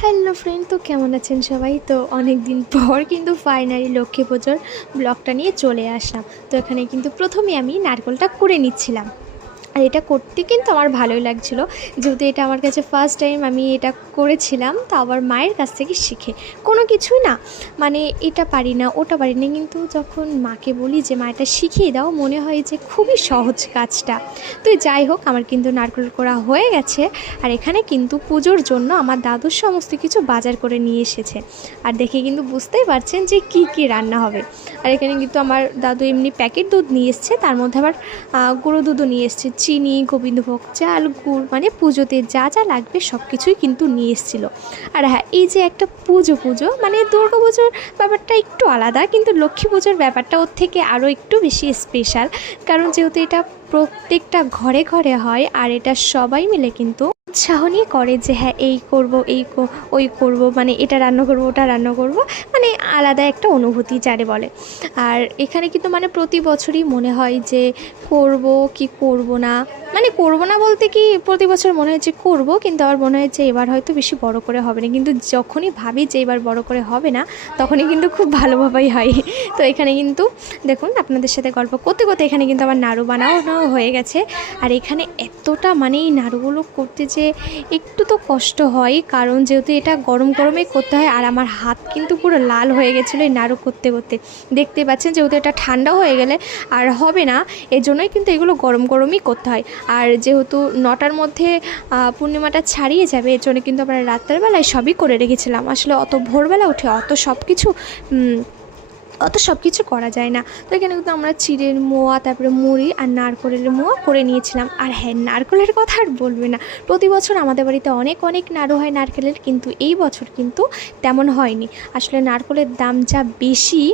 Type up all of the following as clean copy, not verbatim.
Hello friend, তো কেমন আছেন সবাই? তো অনেক দিন পর কিন্তু ফাইনালি লক্ষ্মী পুজোর ব্লগটা নিয়ে চলে আসলাম। তো এখানে কিন্তু প্রথমে আমি নারকেলটা কুড়ে নিচ্ছিলাম, আর এটা করতে কিন্তু আমার ভালোই লাগছিলো, যেহেতু এটা আমার কাছে ফার্স্ট টাইম আমি এটা করেছিলাম। তো আবার মায়ের কাছ থেকে শিখে কোনো কিছুই না, মানে এটা পারি না ওটা পারি না, কিন্তু যখন মাকে বলি যে মা এটা শিখিয়ে দাও, মনে হয় যে খুবই সহজ কাজটা। তো যাই হোক, আমার কিন্তু নারকেল করা হয়ে গেছে। আর এখানে কিন্তু পুজোর জন্য আমার দাদুর সমস্ত কিছু বাজার করে নিয়ে এসেছে, আর দেখে কিন্তু বুঝতেই পারছেন যে কি কি রান্না হবে। আর এখানে কিন্তু আমার দাদু এমনি প্যাকেট দুধ নিয়ে এসছে, তার মধ্যে আবার গুঁড়ো দুধও নিয়ে এসছে, চিনি, গোবিন্দভোগ চাল, গুড়, মানে পুজোতে যা যা লাগবে সব কিছুই কিন্তু নিয়ে এসেছিলো। আর হ্যাঁ, এই যে একটা পুজো মানে দুর্গা পুজোর ব্যাপারটা একটু আলাদা, কিন্তু লক্ষ্মী পুজোর ব্যাপারটা ওর থেকে আরও একটু বেশি স্পেশাল, কারণ যেহেতু এটা প্রত্যেকটা ঘরে ঘরে হয়, আর এটা সবাই মিলে কিন্তু উৎসাহ নিয়ে করে যে হ্যাঁ এই করব ওই করব, মানে এটা রান্না করব ওটা রান্না করব, মানে আলাদা একটা অনুভূতি যারে বলে। আর এখানে কিন্তু মানে প্রতি বছরই মনে হয় যে করব কি করব না, মানে করব না বলতে কি প্রতি বছর মনে হয় যে করব, কিন্তু আবার মনে হয় যে এবার হয়তো বেশি বড় করে হবে না, কিন্তু যখনই ভাবি যে এবার বড় করে হবে না, তখনই কিন্তু খুব ভালোভাবেই হয়। তো এখানে কিন্তু দেখুন, আপনাদের সাথে গল্প করতে করতে এখানে কিন্তু আমার নাড়ু বানানো হয়ে গেছে। আর এখানে এতটা মানে এই নাড়ুগুলো করতে যে একটু তো কষ্ট হয়, কারণ যেহেতু এটা গরম গরমে করতে হয়, আর আমার হাত কিন্তু পুরো লাল হয়ে গেছিলো এই নাড়ু করতে করতে। দেখতে পাচ্ছেন, যেহেতু এটা ঠান্ডা হয়ে গেলে আর হবে না, এর জন্যই কিন্তু এগুলো গরম গরমই করতে হয়। আর যেহেতু 9টার মধ্যে পূর্ণিমাটা ছাড়িয়ে যাবে, এর জন্য কিন্তু আমরা রাত্রেবেলায় সবই করে রেখেছিলাম। আসলে অত ভোরবেলা উঠে অত সব কিছু করা যায় না। তো এখানে কিন্তু আমরা চিড়ের মোয়া, তারপরে মুড়ি আর নারকেলের মোয়া করে নিয়েছিলাম। আর হ্যাঁ, নারকেলের কথা আর বলবে না, প্রতি বছর আমাদের বাড়িতে অনেক অনেক নাড়ু হয় নারকেলের, কিন্তু এই বছর কিন্তু তেমন হয়নি। আসলে নারকেলের দাম যা বেশি,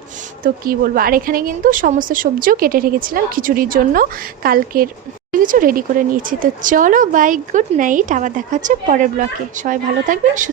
তো কি বলবো। আর এখানে কিন্তু সমস্ত সবজিও কেটে রেখেছিলাম খিচুড়ির জন্য, কালকের কিছু রেডি করে নিয়েছি। তো চলো বাই, গুড নাইট, আবার দেখা হচ্ছে পরের ব্লকে। সবাই ভালো থাকবেন।